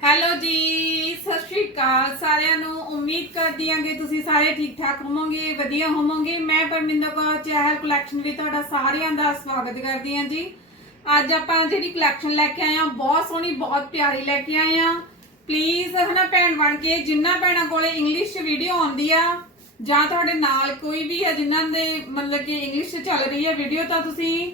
Hello ਜੀ, ਸਤਿ ਸ਼੍ਰੀ ਅਕਾਲ ਸਾਰਿਆਂ ਨੂੰ। ਉਮੀਦ ਕਰਦੀ ਹਾਂ ਕਿ ਤੁਸੀਂ ਸਾਰੇ ਠੀਕ ਠਾਕ ਹੋਵੋਗੇ, ਵਧੀਆ ਹੋਵੋਗੇ। ਮੈਂ ਪਰਮਿੰਦਰ ਕੌਰ, ਚਹਿਲ ਕਲੈਕਸ਼ਨ ਵਿੱਚ ਤੁਹਾਡਾ ਸਾਰਿਆਂ ਦਾ ਸਵਾਗਤ ਕਰਦੀ ਹਾਂ ਜੀ। ਅੱਜ ਆਪਾਂ ਜਿਹੜੀ ਕਲੈਕਸ਼ਨ ਲੈ ਕੇ ਆਏ ਹਾਂ, ਬਹੁਤ ਸੋਹਣੀ, ਬਹੁਤ ਪਿਆਰੀ ਲੈ ਕੇ ਆਏ ਹਾਂ। ਪਲੀਜ਼ ਹਨਾ ਭੈਣ ਬਣ ਕੇ, ਜਿੰਨਾ ਭੈਣਾਂ ਕੋਲੇ ਇੰਗਲਿਸ਼ ਵੀਡੀਓ ਆਉਂਦੀ ਆ, ਜਾਂ ਤੁਹਾਡੇ ਨਾਲ ਕੋਈ ਵੀ ਹੈ ਜਿਨ੍ਹਾਂ ਦੇ ਮਤਲਬ ਕਿ ਇੰਗਲਿਸ਼ ਚੱਲ ਰਹੀ ਹੈ ਵੀਡੀਓ ਤਾਂ ਤੁਸੀਂ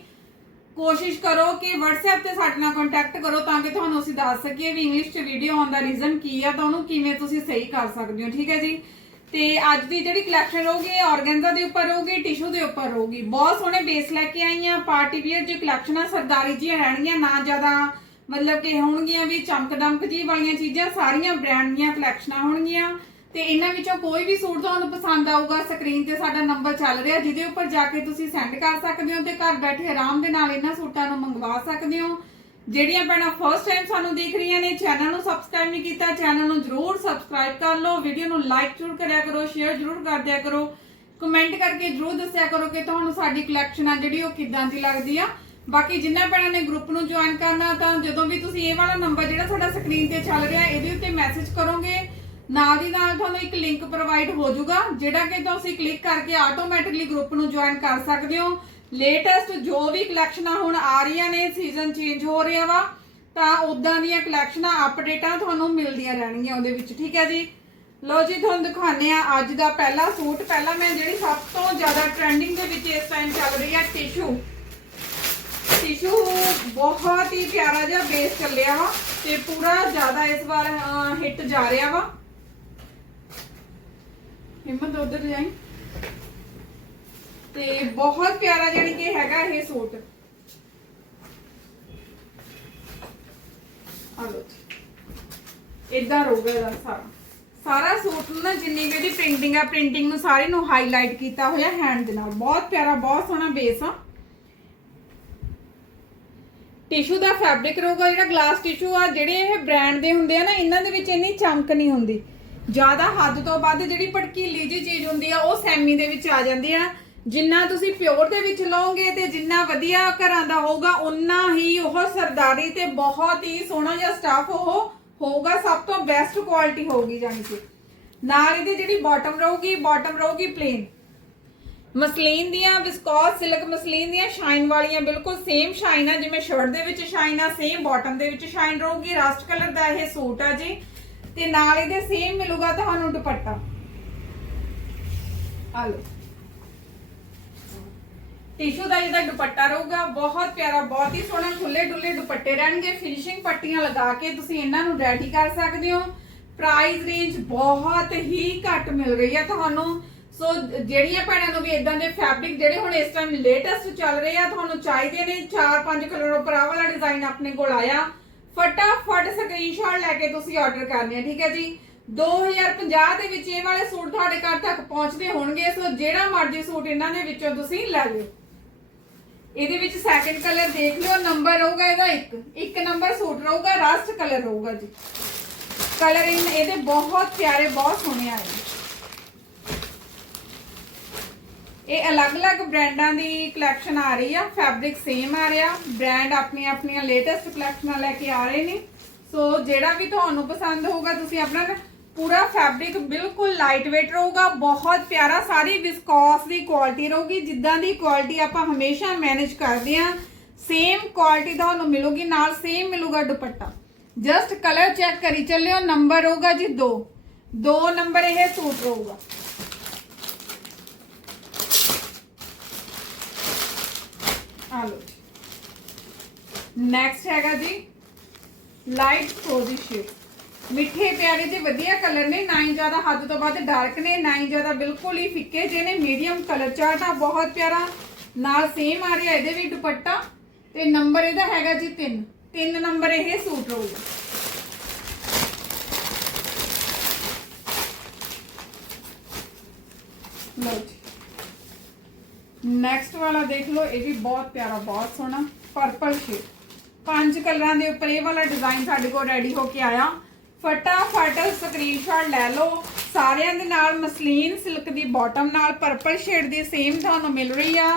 ਕੋਸ਼ਿਸ਼ ਕਰੋ ਕਿ WhatsApp ਤੇ ਸਾਡੇ ਨਾਲ ਕੰਟੈਕਟ ਕਰੋ ਤਾਂ ਕਿ ਤੁਹਾਨੂੰ ਅਸੀਂ ਦੱਸ ਸਕੀਏ ਵੀ ਇੰਗਲਿਸ਼ 'ਚ ਵੀਡੀਓ ਆਉਣ ਦਾ ਰੀਜ਼ਨ ਕੀ ਆ ਤਾਂ ਉਹਨੂੰ ਕਿਵੇਂ ਤੁਸੀਂ ਸਹੀ ਕਰ ਸਕਦੇ ਹੋ, ਠੀਕ ਹੈ ਜੀ? ਤੇ ਅੱਜ ਦੀ ਜਿਹੜੀ ਕਲੈਕਸ਼ਨ ਰਹੂਗੀ ਆਰਗੈਂਜ਼ਾ ਦੇ ਉੱਪਰ ਰਹੂਗੀ, ਟਿਸ਼ੂ ਦੇ ਉੱਪਰ ਰਹੂਗੀ। ਬਹੁਤ ਸੋਹਣੇ ਬੇਸ ਲੈ ਕੇ ਆਈਆਂ ਆ ਪਾਰਟੀ ਵੀਅਰ ਜੀ ਕਲੈਕਸ਼ਨ ਸਰਦਾਰੀ ਜੀ ਰਹਿਣਗੀਆਂ, ਨਾ ਜ਼ਿਆਦਾ ਮਤਲਬ ਕਿ ਹੋਣਗੀਆਂ ਵੀ ਚਮਕ ਦਮਕ ਜੀ ਵਾਲੀਆਂ ਚੀਜ਼ਾਂ, ਸਾਰੀਆਂ ਬ੍ਰਾਂਡ ਦੀਆਂ ਕਲੈਕਸ਼ਨਾਂ ਹੋਣਗੀਆਂ। ਤੇ ਇਹਨਾਂ ਵਿੱਚੋਂ ਕੋਈ ਵੀ ਸੂਟ ਤੁਹਾਨੂੰ ਪਸੰਦ ਆਊਗਾ ਸਕਰੀਨ ਤੇ ਸਾਡਾ ਨੰਬਰ ਚੱਲ ਰਿਹਾ, ਜਿਹਦੇ ਉੱਪਰ ਜਾ ਕੇ ਤੁਸੀਂ ਸੈਂਡ ਕਰ ਸਕਦੇ ਹੋ ਤੇ ਘਰ ਬੈਠੇ ਆਰਾਮ ਦੇ ਨਾਲ ਇਹਨਾਂ ਸੂਟਾਂ ਨੂੰ ਮੰਗਵਾ ਸਕਦੇ ਹੋ। ਜਿਹੜੀਆਂ ਭੈਣਾਂ ਫਰਸਟ ਟਾਈਮ ਸਾਨੂੰ ਦੇਖ ਰਹੀਆਂ ਨੇ ਚੈਨਲ ਨੂੰ ਸਬਸਕ੍ਰਾਈਬ ਨਹੀਂ ਕੀਤਾ ਚੈਨਲ ਨੂੰ ਜਰੂਰ ਸਬਸਕ੍ਰਾਈਬ ਕਰ ਲਓ ਵੀਡੀਓ ਨੂੰ ਲਾਈਕ ਜ਼ਰੂਰ ਕਰਿਆ ਕਰੋ ਸ਼ੇਅਰ ਜ਼ਰੂਰ ਕਰ ਦਿਆ ਕਰੋ। ਕਮੈਂਟ ਕਰਕੇ ਜਰੂਰ ਦੱਸਿਆ ਕਰੋ ਕਿ ਤੁਹਾਨੂੰ ਸਾਡੀ ਕਲੈਕਸ਼ਨ ਆ ਜਿਹੜੀ ਉਹ ਕਿੱਦਾਂ ਦੀ ਲੱਗਦੀ ਆ। ਬਾਕੀ ਜਿੰਨਾ ਭੈਣਾਂ ਨੇ ਗਰੁੱਪ ਨੂੰ ਜੁਆਇਨ ਕਰਨਾ ਤਾਂ ਜਦੋਂ ਵੀ ਤੁਸੀਂ ਇਹ ਵਾਲਾ ਨੰਬਰ ਜਿਹੜਾ ਤੁਹਾਡਾ ਸਕਰੀਨ ਤੇ ਚੱਲ ਰਿਹਾ, ਇਹਦੇ ਉੱਤੇ ਮੈਸੇਜ ਕਰੋਗੇ। ਨਾਲ ਦੀ ਨਾਲ ਤੁਹਾਨੂੰ ਇੱਕ ਲਿੰਕ ਪ੍ਰੋਵਾਈਡ ਹੋ ਜਾਊਗਾ, ਜਿਹੜਾ ਕਿ ਤੁਸੀਂ ਕਲਿੱਕ ਕਰਕੇ ਆਟੋਮੈਟਿਕਲੀ ਗਰੁੱਪ ਨੂੰ ਜੁਆਇਨ ਕਰ ਸਕਦੇ ਹੋ। ਲੇਟੈਸਟ ਜੋ ਵੀ ਕਲੈਕਸ਼ਨਾਂ ਹੁਣ ਆ ਰਹੀਆਂ ਨੇ ਸੀਜ਼ਨ ਚੇਂਜ ਹੋ ਰਿਹਾ ਵਾ, ਤਾਂ ਉਦਾਂ ਦੀਆਂ ਕਲੈਕਸ਼ਨਾਂ ਅਪਡੇਟਾਂ ਤੁਹਾਨੂੰ ਮਿਲਦੀਆਂ ਰਹਿਣਗੀਆਂ ਉਹਦੇ ਵਿੱਚ, ਠੀਕ ਹੈ ਜੀ? ਲੋ ਜੀ, ਤੁਹਾਨੂੰ ਦਿਖਾਉਂਦੇ ਆ ਅੱਜ ਦਾ ਪਹਿਲਾ ਸੂਟ। ਪਹਿਲਾਂ ਮੈਂ ਜਿਹੜੀ ਸਭ ਤੋਂ ਜ਼ਿਆਦਾ ਟ੍ਰੈਂਡਿੰਗ ਦੇ ਵਿੱਚ ਇਸ ਟਾਈਮ ਚੱਲ ਰਹੀ ਹੈ ਟਿਸ਼ੂ ਟਿਸ਼ੂ ਬਹੁਤ ਹੀ ਪਿਆਰਾ ਜਿਹਾ ਬੇਸ ਚੱਲਿਆ ਵਾ ਤੇ ਪੂਰਾ ਜ਼ਿਆਦਾ ਇਸ ਵਾਰ ਹਿੱਟ ਜਾ ਰਿਹਾ ਵਾ। ਹਿੰਮਤ ਉਧਰ ਜਾਈ ਤੇ ਬਹੁਤ ਪਿਆਰਾ ਜਾਨੀ ਕਿ ਹੈਗਾ ਇਹ ਸੂਟ। ਆ ਇਦਾਂ ਰਹੂਗਾ ਇਹਦਾ ਸਾਰਾ। ਸਾਰਾ ਸੂਟ ਨੂੰ ਨਾ ਜਿੰਨੀ ਵੀ ਇਹਦੀ ਪ੍ਰਿੰਟਿੰਗ ਆ ਪ੍ਰਿੰਟਿੰਗ ਨੂੰ ਸਾਰੀ ਨੂੰ ਹਾਈਲਾਈਟ ਕੀਤਾ ਹੋਇਆ ਹੈਂਡ ਦੇ ਨਾਲ। ਬਹੁਤ ਪਿਆਰਾ, ਬਹੁਤ ਸੋਹਣਾ ਬੇਸ ਆ। ਟਿਸ਼ੂ ਦਾ ਫੈਬਰਿਕ ਰਹੂਗਾ, ਜਿਹੜਾ ਗਲਾਸ ਟਿਸ਼ੂ ਆ, ਜਿਹੜੇ ਇਹ ਬ੍ਰਾਂਡ ਦੇ ਹੁੰਦੇ ਆ ਨਾ, ਇਹਨਾਂ ਦੇ ਵਿੱਚ ਇੰਨੀ ਚਮਕ ਨਹੀਂ ਹੁੰਦੀ। ਜ਼ਿਆਦਾ ਹੱਦ ਤੋਂ ਵੱਧ ਜਿਹੜੀ ਭੜਕੀਲੀ ਜੀ ਚੀਜ਼ ਹੁੰਦੀ ਆ, ਉਹ ਸੈਮੀ ਦੇ ਵਿੱਚ ਆ ਜਾਂਦੀ ਆ। ਜਿੰਨਾ ਤੁਸੀਂ ਪਿਓਰ ਦੇ ਵਿੱਚ ਲਓਗੇ ਤੇ ਜਿੰਨਾ ਵਧੀਆ ਘਰਾਂ ਦਾ ਹੋਊਗਾ ਉਨਾ ਹੀ ਉਹ ਸਰਦਾਰੀ ਤੇ ਬਹੁਤ ਹੀ ਸੋਹਣਾ ਜਿਹਾ ਸਟਾਫ ਉਹ ਹੋਊਗਾ, ਸਭ ਤੋਂ ਬੈਸਟ ਕੁਆਲਿਟੀ ਹੋਊਗੀ ਜਾਨੀ ਕਿ। ਨਾਲ ਇਹਦੀ ਜਿਹੜੀ ਬਾਟਮ ਰਹੂਗੀ ਬਾਟਮ ਰਹੂਗੀ ਪਲੇਨ ਮਸਲੀਨ ਦੀਆਂ ਵਿਸਕੋਸ ਸਿਲਕ ਮਸਲੀਨ ਦੀਆਂ ਸ਼ਾਈਨ ਵਾਲੀਆਂ ਬਿਲਕੁਲ ਸੇਮ ਸ਼ਾਈਨ ਆ, ਜਿਵੇਂ ਸ਼ਰਟ ਦੇ ਵਿੱਚ ਸ਼ਾਈਨ ਆ ਸੇਮ ਬਾਟਮ ਦੇ ਵਿੱਚ ਸ਼ਾਈਨ ਰਹੂਗੀ। ਰਸਟ ਕਲਰ ਦਾ ਇਹ ਸੂਟ ਆ ਜੀ। ਤੇ ਨਾਲ ਇਹਦੇ ਸੇਮ ਮਿਲੂਗਾ ਤੁਹਾਨੂੰ ਦੁਪੱਟਾ। ਆ ਲਓ। ਟਿਸ਼ੂ ਦਾ ਇਹਦਾ ਦੁਪੱਟਾ ਰਹੂਗਾ, ਬਹੁਤ ਪਿਆਰਾ, ਬਹੁਤ ਹੀ ਸੋਹਣਾ ਖੁੱਲੇ ਡੁੱਲੇ ਦੁਪੱਟੇ ਰਹਿਣਗੇ। ਫਿਨਿਸ਼ਿੰਗ ਪੱਟੀਆਂ ਲਗਾ ਕੇ ਤੁਸੀਂ ਇਹਨਾਂ ਨੂੰ ਰੈਡੀ ਕਰ ਸਕਦੇ ਹੋ। ਪ੍ਰਾਈਸ ਰੇਂਜ ਬਹੁਤ ਹੀ ਘੱਟ ਮਿਲ ਰਹੀ ਹੈ ਤੁਹਾਨੂੰ। ਸੋ ਜਿਹੜੀਆਂ ਭੈਣਾਂ ਨੂੰ ਵੀ ਇਦਾਂ ਦੇ ਫੈਬਰਿਕ ਜਿਹੜੇ ਹੁਣ ਇਸ ਟਾਈਮ ਲੇਟੈਸਟ ਚੱਲ ਰਹੇ ਆ, ਤੁਹਾਨੂੰ ਚਾਹੀਦੇ ਨੇ 4-5 ਕਲਰ ਉੱਪਰ ਆਹ ਵਾਲਾ ਡਿਜ਼ਾਈਨ ਆਪਣੇ ਕੋਲ ਆਇਆ। ਫਟਾਫਟ ਸਕਰੀਨਸ਼ਾਟ ਲੈ ਕੇ ਤੁਸੀਂ ਆਰਡਰ ਕਰਨੇ ਆ, ਠੀਕ ਹੈ ਜੀ? 2050 ਦੇ ਵਿੱਚ ਇਹ ਵਾਲੇ ਸੂਟ ਤੁਹਾਡੇ ਘਰ ਤੱਕ ਪਹੁੰਚਦੇ ਹੋਣਗੇ, ਸੋ ਜਿਹੜਾ ਮਰਜ਼ੀ ਸੂਟ ਇਹਨਾਂ ਦੇ ਵਿੱਚੋਂ ਤੁਸੀਂ ਲੈ ਲਿਓ। ਇਹਦੇ ਵਿੱਚ ਸੈਕਿੰਡ ਕਲਰ ਦੇਖ ਲਿਓ ਨੰਬਰ ਰਹੂਗਾ ਇਹਦਾ ਇੱਕ। ਇੱਕ ਨੰਬਰ ਸੂਟ ਰਹੂਗਾ ਰਸਟ ਕਲਰ ਰਹੂਗਾ ਜੀ। ਕਲਰ ਇਹਦੇ ਬਹੁਤ ਪਿਆਰੇ, ਬਹੁਤ ਸੋਹਣੇ ਆਏ ਨੇ। ਇਹ ਅਲੱਗ-ਅਲੱਗ ਬ੍ਰਾਂਡਾਂ ਦੀ ਕਲੈਕਸ਼ਨ ਆ ਰਹੀ ਆ ਫੈਬਰਿਕ ਸੇਮ ਆ ਰਿਹਾ ਬ੍ਰਾਂਡ ਆਪਣੀਆਂ ਆਪਣੀਆਂ ਲੇਟੈਸਟ ਕਲੈਕਸ਼ਨਾਂ ਲੈ ਕੇ ਆ ਰਹੇ ਨੇ। ਸੋ ਜਿਹੜਾ ਵੀ ਤੁਹਾਨੂੰ ਪਸੰਦ ਹੋਊਗਾ, ਤੁਸੀਂ ਆਪਣਾ ਪੂਰਾ ਫੈਬਰਿਕ ਬਿਲਕੁਲ ਲਾਈਟ weight ਰਹੂਗਾ, ਬਹੁਤ ਪਿਆਰਾ, ਸਾਰੀ ਵਿਸਕੋਸ ਦੀ ਕੁਆਲਿਟੀ ਰਹੂਗੀ, ਜਿੱਦਾਂ ਦੀ ਕੁਆਲਿਟੀ ਆਪਾਂ ਹਮੇਸ਼ਾ ਮੈਨੇਜ ਕਰਦੇ ਆ ਸੇਮ ਕੁਆਲਿਟੀ ਤੁਹਾਨੂੰ ਮਿਲੂਗੀ, ਨਾਲ ਸੇਮ ਮਿਲੂਗਾ ਦੁਪੱਟਾ। ਜਸਟ ਕਲਰ ਚੈੱਕ ਕਰੀ ਚੱਲਿਓ ਨੰਬਰ ਰਹੂਗਾ ਜੀ 2 2 ਨੰਬਰ ਇਹ ਸੂਟ ਰਹੂਗਾ। ਆ ਲਓ ਨੈਕਸਟ ਹੈਗਾ ਜੀ ਲਾਈਟ ਫਰੋਜ਼ੀ ਸ਼ੇਡ ਮਿੱਠੇ ਪਿਆਰੇ ਤੇ ਵਧੀਆ ਕਲਰ ਨੇ, ਨਾ ਹੀ ਜ਼ਿਆਦਾ ਹੱਦ ਤੋਂ ਵੱਧ ਡਾਰਕ ਨੇ, ਨਾ ਹੀ ਜ਼ਿਆਦਾ ਬਿਲਕੁਲ ਹੀ ਫਿੱਕੇ ਜਿਹੇ ਨੇ। ਮੀਡੀਅਮ ਕਲਰ ਚਾਰਟ ਆ, ਬਹੁਤ ਪਿਆਰਾ। ਨਾਲ ਸੇਮ ਆ ਰਿਹਾ ਇਹਦੇ ਵੀ ਦੁਪੱਟਾ। ਤੇ ਨੰਬਰ ਇਹਦਾ ਹੈਗਾ ਜੀ 3 3 ਨੰਬਰ ਇਹ ਸੂਟ ਰਹੂਗਾ। ਲਓ ਜੀ। ਨੈਕਸਟ ਵਾਲਾ ਦੇਖ ਲਓ, ਇਹ ਵੀ ਬਹੁਤ ਪਿਆਰਾ, ਬਹੁਤ ਸੋਹਣਾ ਪਰਪਲ ਸ਼ੇਡ ਪੰਜ ਕਲਰਾਂ ਦੇ ਉੱਪਰ ਇਹ ਵਾਲਾ ਡਿਜ਼ਾਈਨ ਸਾਡੇ ਕੋਲ ਰੈਡੀ ਹੋ ਕੇ ਆਇਆ। ਫਟਾਫਟ ਸਕਰੀਨਸ਼ਾਟ ਲੈ ਲਓ। ਸਾਰਿਆਂ ਦੇ ਨਾਲ ਮਸਲੀਨ ਸਿਲਕ ਦੀ ਬਾਟਮ ਨਾਲ ਪਰਪਲ ਸ਼ੇਡ ਦੀ ਸੇਮ ਤੁਹਾਨੂੰ ਮਿਲ ਰਹੀ ਆ।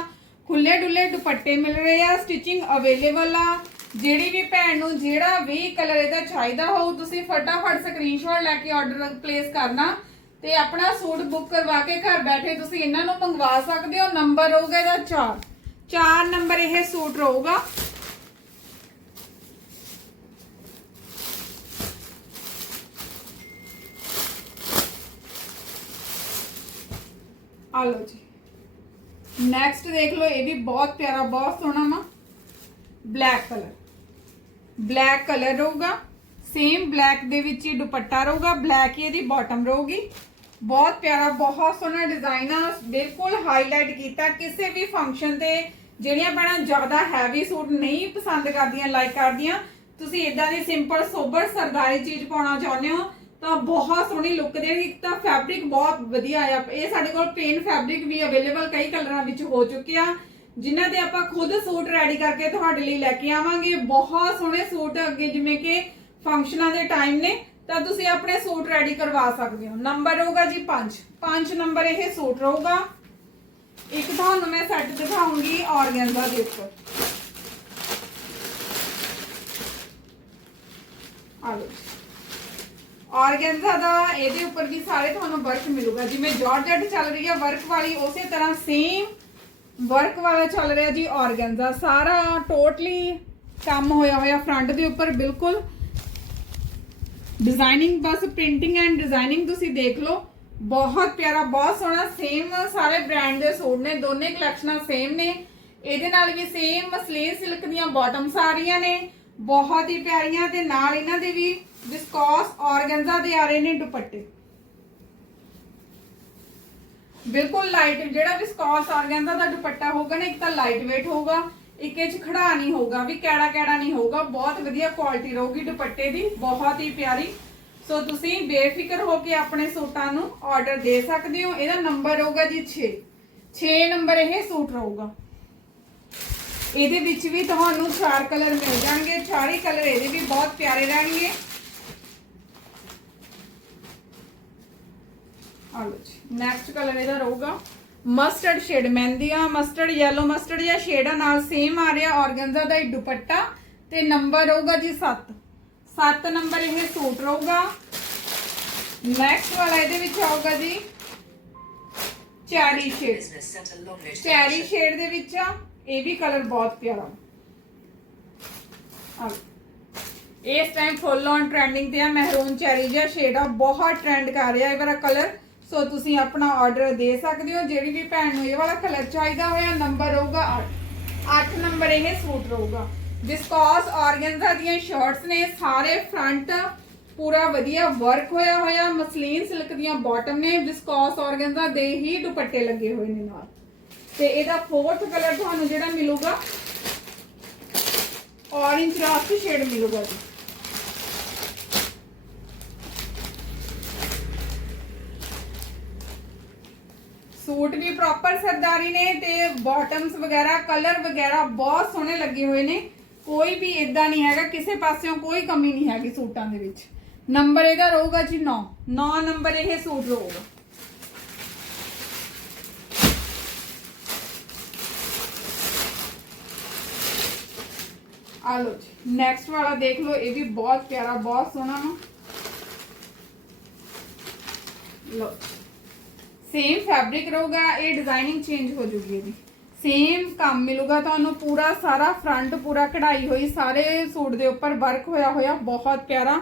ਖੁੱਲੇ ਡੁੱਲੇ ਦੁਪੱਟੇ ਮਿਲ ਰਹੇ ਆ ਸਟਿਚਿੰਗ ਅਵੇਲੇਬਲ ਆ। ਜਿਹੜੀ ਵੀ ਭੈਣ ਨੂੰ ਜਿਹੜਾ ਵੀ ਕਲਰ ਇਹਦਾ ਚਾਹੀਦਾ ਹੋਊ, ਤੁਸੀਂ ਫਟਾਫਟ ਸਕਰੀਨਸ਼ਾਟ ਲੈ ਕੇ ਆਰਡਰ ਪਲੇਸ ਕਰਨਾ। ਤੇ ਆਪਣਾ ਸੂਟ ਬੁੱਕ ਕਰਵਾ ਕੇ ਘਰ ਬੈਠੇ ਤੁਸੀਂ ਇਹਨਾਂ ਨੂੰ ਮੰਗਵਾ ਸਕਦੇ ਹੋ? ਨੰਬਰ ਹੋਊਗਾ ਇਹਦਾ 4 4 ਨੰਬਰ ਇਹ ਸੂਟ ਰਹੂਗਾ। ਆ ਲਓ ਜੀ। ਨੈਕਸਟ ਦੇਖ ਲਓ, ਇਹ ਵੀ ਬਹੁਤ ਪਿਆਰਾ, ਬਹੁਤ ਸੋਹਣਾ ਨਾ ਬਲੈਕ ਕਲਰ ਬਲੈਕ ਕਲਰ ਰਹੂਗਾ। ਸੇਮ ਬਲੈਕ ਦੇ ਵਿੱਚ ਹੀ ਦੁਪੱਟਾ ਰਹੂਗਾ ਬਲੈਕ ਹੀ ਇਹਦੀ ਬਾਟਮ ਰਹੂਗੀ। ਬਹੁਤ ਪਿਆਰਾ, ਬਹੁਤ ਸੋਹਣਾ ਡਿਜ਼ਾਈਨ ਆ। ਬਿਲਕੁਲ ਹਾਈਲਾਈਟ ਕੀਤਾ। ਕਿਸੇ ਵੀ ਫੰਕਸ਼ਨ ਤੇ ਜਿਹੜੀਆਂ ਬਣਾ ਜ਼ਿਆਦਾ ਹੈਵੀ ਸੂਟ ਨਹੀਂ ਪਸੰਦ ਕਰਦੀਆਂ ਲਾਈਕ ਕਰਦੀਆਂ, ਤੁਸੀਂ ਇਦਾਂ ਦੀ ਸਿੰਪਲ ਸੋਬਰ ਸਰਦਾਰੀ ਚੀਜ਼ ਪਾਉਣਾ ਚਾਹੁੰਦੇ ਹੋ, ਤਾਂ ਬਹੁਤ ਸੋਹਣੀ ਲੁੱਕ ਦੇਗੀ ਇੱਕ ਤਾਂ ਫੈਬਰਿਕ ਬਹੁਤ ਵਧੀਆ ਆ। ਇਹ ਸਾਡੇ ਕੋਲ ਪੇਨ ਫੈਬਰਿਕ ਵੀ ਅਵੇਲੇਬਲ ਕਈ ਕਲਰਾਂ ਵਿੱਚ ਹੋ ਚੁੱਕੇ ਆ। ਜਿਨ੍ਹਾਂ ਤੇ ਆਪਾਂ ਖੁਦ ਸੂਟ ਰੈਡੀ ਕਰਕੇ ਤੁਹਾਡੇ ਲਈ ਲੈ ਕੇ ਆਵਾਂਗੇ। ਬਹੁਤ ਸੋਹਣੇ ਸੂਟ ਅੱਗੇ ਜਿਵੇਂ ਕਿ ਫੰਕਸ਼ਨਾਂ ਦੇ ਟਾਈਮ ਨੇ, ਤਾਂ ਤੁਸੀਂ ਆਪਣੇ ਸੂਟ ਰੈਡੀ ਕਰਵਾ ਸਕਦੇ ਹੋ। ਨੰਬਰ ਹੋਊਗਾ ਜੀ 5 5 ਨੰਬਰ ਇਹ ਸੂਟ ਰਹੂਗਾ। ਇੱਕ ਤੁਹਾਨੂੰ ਮੈਂ ਸੈੱਟ ਦਿਖਾਉਂਗੀ ਔਰਗੈਂਜ਼ਾ ਦੇ ਉੱਪਰ। ਆ ਔਰਗੈਂਜ਼ਾ ਦਾ ਇਹਦੇ ਉੱਪਰ ਵੀ ਸਾਰੇ ਤੁਹਾਨੂੰ ਵਰਕ ਮਿਲੂਗਾ। ਜਿਵੇਂ ਜਾਰਜਟ ਚੱਲ ਰਹੀ ਹੈ ਵਰਕ ਵਾਲੀ, ਉਸੇ ਤਰ੍ਹਾਂ ਸੇਮ ਵਰਕ ਵਾਲਾ ਚੱਲ ਰਿਹਾ ਜੀ ਔਰਗੈਂਜ਼ਾ। ਸਾਰਾ ਟੋਟਲੀ ਕੰਮ ਹੋਇਆ ਹੋਇਆ ਫਰੰਟ ਦੇ ਉੱਪਰ, ਬਿਲਕੁਲ। ਡਿਜ਼ਾਈਨਿੰਗ ਬਸ ਪ੍ਰਿੰਟਿੰਗ ਐਂਡ ਡਿਜ਼ਾਈਨਿੰਗ ਤੁਸੀਂ ਦੇਖ ਲਓ। ਬਹੁਤ ਪਿਆਰਾ, ਬਹੁਤ ਸੋਹਣਾ ਸੇਮ ਸਾਰੇ ਬ੍ਰਾਂਡ ਦੇ ਸੂਟ ਨੇ, ਦੋਨੇ ਕਲੈਕਸ਼ਨਾਂ ਸੇਮ ਨੇ। ਇਹਦੇ ਨਾਲ ਵੀ ਸੇਮ ਮਸਲੀਨ ਸਿਲਕ ਦੀਆਂ ਬਾਟਮਸ ਆ ਰਹੀਆਂ ਨੇ। ਬਹੁਤ ਹੀ ਪਿਆਰੀਆਂ ਤੇ ਨਾਲ ਇਹਨਾਂ ਦੇ ਵੀ ਵਿਸਕੋਸ ਔਰਗੈਂਜ਼ਾ ਦੇ ਆ ਰਹੇ ਨੇ ਦੁਪੱਟੇ। ਬਿਲਕੁਲ ਲਾਈਟ ਜਿਹੜਾ ਵਿਸਕੋਸ ਔਰਗੈਂਜ਼ਾ ਦਾ ਦੁਪੱਟਾ ਹੋਊਗਾ ਨਾ, ਇੱਕ ਤਾਂ ਲਾਈਟ weight ਹੋਊਗਾ। ਇੱਕ ਇਹ ਚ ਖੜਾ ਨਹੀਂ ਹੋਊਗਾ, ਵੀ ਕੈੜਾ ਕੈੜਾ ਨਹੀਂ ਹੋਊਗਾ, ਬਹੁਤ ਵਧੀਆ ਕੁਆਲਿਟੀ ਰਹੂਗੀ ਦੁਪੱਟੇ ਦੀ, ਬਹੁਤ ਹੀ ਪਿਆਰੀ। ਸੋ ਤੁਸੀਂ ਬੇਫਿਕਰ ਹੋ ਕੇ ਆਪਣੇ ਸੂਟਾਂ ਨੂੰ ਆਰਡਰ ਦੇ ਸਕਦੇ ਹੋ। ਇਹਦਾ ਨੰਬਰ ਹੋਊਗਾ ਜੀ 6 6 ਨੰਬਰ ਇਹ ਸੂਟ ਰਹੂਗਾ। ਇਹਦੇ ਵਿੱਚ ਵੀ ਤੁਹਾਨੂੰ ਚਾਰ ਕਲਰ ਮਿਲ ਜਾਣਗੇ ਚਾਰੇ ਕਲਰ ਇਹਦੇ ਵੀ ਬਹੁਤ ਪਿਆਰੇ ਰਹਿਣਗੇ। ਆ ਜੀ ਨੈਕਸਟ ਕਲਰ ਇਹਦਾ ਰਹੂਗਾ। ਮਸਟਰਡ ਸ਼ੇਡ ਮਹਿੰਦੀ ਆ ਮਸਟਰਡ ਯੈਲੋ ਮਸਟਰਡ ਜਾਂ ਸ਼ੇਡ ਨਾਲ ਸੇਮ ਆ ਰਿਹਾ ਔਰਗੈਂਜ਼ਾ ਦਾ ਹੀ ਦੁਪੱਟਾ। ਤੇ ਨੰਬਰ ਰਹੂਗਾ ਜੀ 7 7 ਨੰਬਰ ਇਹ ਸੂਟ ਰਹੂਗਾ। ਨੈਕਸਟ ਵਾਲਾ ਇਹਦੇ ਵਿੱਚ ਆਊਗਾ ਜੀ ਚੈਰੀ ਸ਼ੇਡ. ਚੈਰੀ ਸ਼ੇਡ ਦੇ ਵਿੱਚ ਆ ਇਹ ਵੀ ਕਲਰ ਬਹੁਤ ਪਿਆਰਾ। ਆ। ਇਸ ਟਾਈਮ ਫੁੱਲ ਔਨ ਟ੍ਰੈਂਡਿੰਗ ਤੇ ਆ ਮਹਿਰੂਨ ਚੈਰੀ ਜਿਹਾ ਸ਼ੇਡ ਆ ਬਹੁਤ ਟ੍ਰੈਂਡ ਕਰ ਰਿਹਾ ਇਹ ਵਾਲਾ ਕਲਰ ਸੋ ਤੁਸੀਂ ਆਪਣਾ ਆਰਡਰ ਦੇ ਸਕਦੇ ਹੋ, ਜਿਹੜੀ ਵੀ ਭੈਣ ਨੂੰ ਇਹ ਵਾਲਾ ਕਲਰ ਚਾਹੀਦਾ ਹੋਇਆ ਨੰਬਰ ਹੋਊਗਾ 8 8 ਨੰਬਰ ਇਹ ਸੂਟ ਰਹੂਗਾ। ਵਿਸਕੋਸ ਔਰਗੈਂਜ਼ਾ ਦੀਆਂ ਸ਼ਰਟਸ ਨੇ, ਸਾਰੇ ਫਰੰਟ ਪੂਰਾ ਵਧੀਆ ਵਰਕ ਹੋਇਆ ਹੋਇਆ, ਮਸਲੀਨ ਸਿਲਕ ਦੀਆਂ ਬਾਟਮ ਨੇ ਵਿਸਕੋਸ ਔਰਗੈਂਜ਼ਾ ਦੇ ਹੀ ਦੁਪੱਟੇ ਲੱਗੇ ਹੋਏ ਨੇ ਨਾਲ। ਤੇ ਇਹਦਾ ਫੋਰਥ ਕਲਰ ਤੁਹਾਨੂੰ ਜਿਹੜਾ ਮਿਲੂਗਾ ਔਰੇਂਜ ਰਾਸ ਸ਼ੇਡ ਮਿਲੂਗਾ ਜੀ। ਸੂਟ ਵੀ ਪ੍ਰੋਪਰ ਸਰਦਾਰੀ ਨੇ ਤੇ ਬਾਟਮਸ ਵਗੈਰਾ ਕਲਰ ਵਗੈਰਾ ਬਹੁਤ ਸੋਹਣੇ ਲੱਗੇ ਹੋਏ ਨੇ ਕੋਈ ਵੀ ਇਦਾਂ ਨਹੀਂ ਹੈਗਾ ਕਿਸੇ ਪਾਸਿਓਂ ਕੋਈ ਕਮੀ ਨਹੀਂ ਹੈਗੀ ਸੂਟਾਂ ਦੇ ਵਿੱਚ ਨੰਬਰ ਇਹਦਾ ਰਹੂਗਾ ਜੀ 9 9 ਨੰਬਰ ਇਹ ਸੂਟ ਰਹੂਗਾ ਆ ਲਓ ਜੀ ਨੈਕਸਟ ਵਾਲਾ ਦੇਖ ਲਓ ਇਹ ਵੀ ਬਹੁਤ ਪਿਆਰਾ ਬਹੁਤ ਸੋਹਣਾ ਨਾ ਲਓ ਸੇਮ ਫੈਬਰਿਕ ਰਹੂਗਾ, ਇਹ ਡਿਜ਼ਾਈਨਿੰਗ ਚੇਂਜ ਹੋ ਜੂਗੀ ਇਹਦੀ। ਸੇਮ ਕੰਮ ਮਿਲੂਗਾ ਤੁਹਾਨੂੰ, ਪੂਰਾ ਸਾਰਾ ਫਰੰਟ ਪੂਰਾ ਕਢਾਈ ਹੋਈ, ਸਾਰੇ ਸੂਟ ਦੇ ਉੱਪਰ ਵਰਕ ਹੋਇਆ ਹੋਇਆ, ਬਹੁਤ ਪਿਆਰਾ।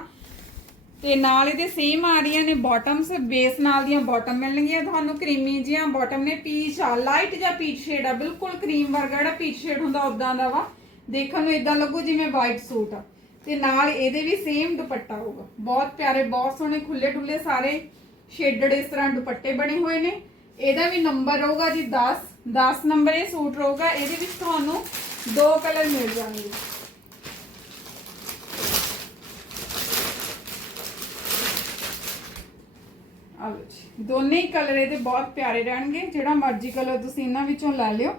ਤੇ ਨਾਲ ਇਹਦੇ ਸੇਮ ਆ ਰਹੀਆਂ ਨੇ ਬਾਟਮਸ ਬੇਸ ਨਾਲ ਦੀਆਂ ਬਾਟਮ ਮਿਲਣਗੀਆਂ ਤੁਹਾਨੂੰ ਕਰੀਮੀ ਜੀਆਂ ਬਾਟਮ ਨੇ ਪੀਚ ਆ ਲਾਈਟ ਜਾਂ ਪੀਚ ਸ਼ੇਡ ਆ, ਬਿਲਕੁਲ ਕਰੀਮ ਵਰਗਾ ਜਿਹੜਾ ਪੀਚ ਸ਼ੇਡ ਹੁੰਦਾ ਉਦਾਂ ਦਾ ਵਾ। ਦੇਖਣ ਨੂੰ ਇਦਾਂ ਲੱਗੂ ਜਿਵੇਂ ਵਾਈਟ ਸੂਟ ਆ। ਤੇ ਨਾਲ ਇਹਦੇ ਵੀ ਸੇਮ ਦੁਪੱਟਾ ਹੋਊਗਾ। ਬਹੁਤ ਪਿਆਰੇ, ਬਹੁਤ ਸੋਹਣੇ ਖੁੱਲੇ ਡੁੱਲੇ ਸਾਰੇ ਸ਼ੇਡਡ ਇਸ ਤਰ੍ਹਾਂ ਦੁਪੱਟੇ ਬਣੇ ਹੋਏ ਨੇ। ਇਹਦਾ ਵੀ ਨੰਬਰ ਰਹੂਗਾ ਜੀ 10 10 ਨੰਬਰ ਇਹ ਸੂਟ ਰਹੂਗਾ। ਇਹਦੇ ਵਿੱਚ ਤੁਹਾਨੂੰ ਦੋ ਕਲਰ ਮਿਲ ਜਾਣਗੇ। ਆ ਜੀ। ਦੋਨੇ ਹੀ ਕਲਰ ਇਹਦੇ ਬਹੁਤ ਪਿਆਰੇ ਰਹਿਣਗੇ। ਜਿਹੜਾ ਮਰਜ਼ੀ ਕਲਰ ਤੁਸੀਂ ਇਹਨਾਂ ਵਿੱਚੋਂ ਲੈ ਲਿਓ।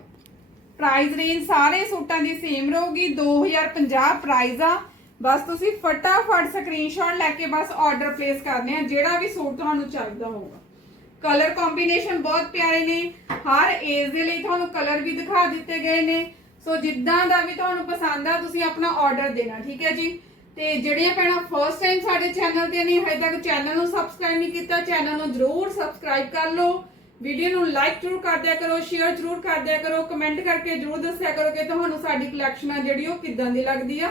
ਪ੍ਰਾਈਸ ਰੇਂਜ ਸਾਰੇ ਸੂਟਾਂ ਦੀ ਸੇਮ ਰਹੂਗੀ। 2050 ਪ੍ਰਾਈਸ ਆ। ਬਸ ਤੁਸੀਂ ਫਟਾਫਟ ਸਕਰੀਨਸ਼ਾਟ ਲੈ ਕੇ ਬਸ ਆਰਡਰ ਪਲੇਸ ਕਰਨੇ ਆ, ਜਿਹੜਾ ਵੀ ਸੂਟ ਤੁਹਾਨੂੰ ਚਾਹੀਦਾ ਹੋਊਗਾ। ਕਲਰ ਕੰਬੀਨੇਸ਼ਨ ਬਹੁਤ ਪਿਆਰੇ ਨੇ। ਹਰ ਏਜ ਦੇ ਲਈ ਤੁਹਾਨੂੰ ਕਲਰ ਵੀ ਦਿਖਾ ਦਿੱਤੇ ਗਏ ਨੇ। ਸੋ ਜਿੱਦਾਂ ਦਾ ਵੀ ਤੁਹਾਨੂੰ ਪਸੰਦ ਆ, ਤੁਸੀਂ ਆਪਣਾ ਆਰਡਰ ਦੇਣਾ, ਠੀਕ ਹੈ ਜੀ? ਤੇ ਜਿਹੜੀਆਂ ਭੈਣਾਂ ਫਰਸਟ ਟਾਈਮ ਸਾਡੇ ਚੈਨਲ ਤੇ ਨਹੀਂ, ਹਜੇ ਤੱਕ ਚੈਨਲ ਨੂੰ ਸਬਸਕ੍ਰਾਈਬ ਨਹੀਂ ਕੀਤਾ ਚੈਨਲ ਨੂੰ ਜਰੂਰ ਸਬਸਕ੍ਰਾਈਬ ਕਰ ਲਓ। ਵੀਡੀਓ ਨੂੰ ਲਾਈਕ ਜਰੂਰ ਕਰ ਦਿਆ ਕਰੋ ਸ਼ੇਅਰ ਜਰੂਰ ਕਰ ਦਿਆ ਕਰੋ ਕਮੈਂਟ ਕਰਕੇ ਜਰੂਰ ਦੱਸਿਆ ਕਰੋ ਕਿ ਤੁਹਾਨੂੰ ਸਾਡੀ ਕਲੈਕਸ਼ਨ ਆ ਜਿਹੜੀ ਉਹ ਕਿੱਦਾਂ ਦੀ ਲੱਗਦੀ ਆ।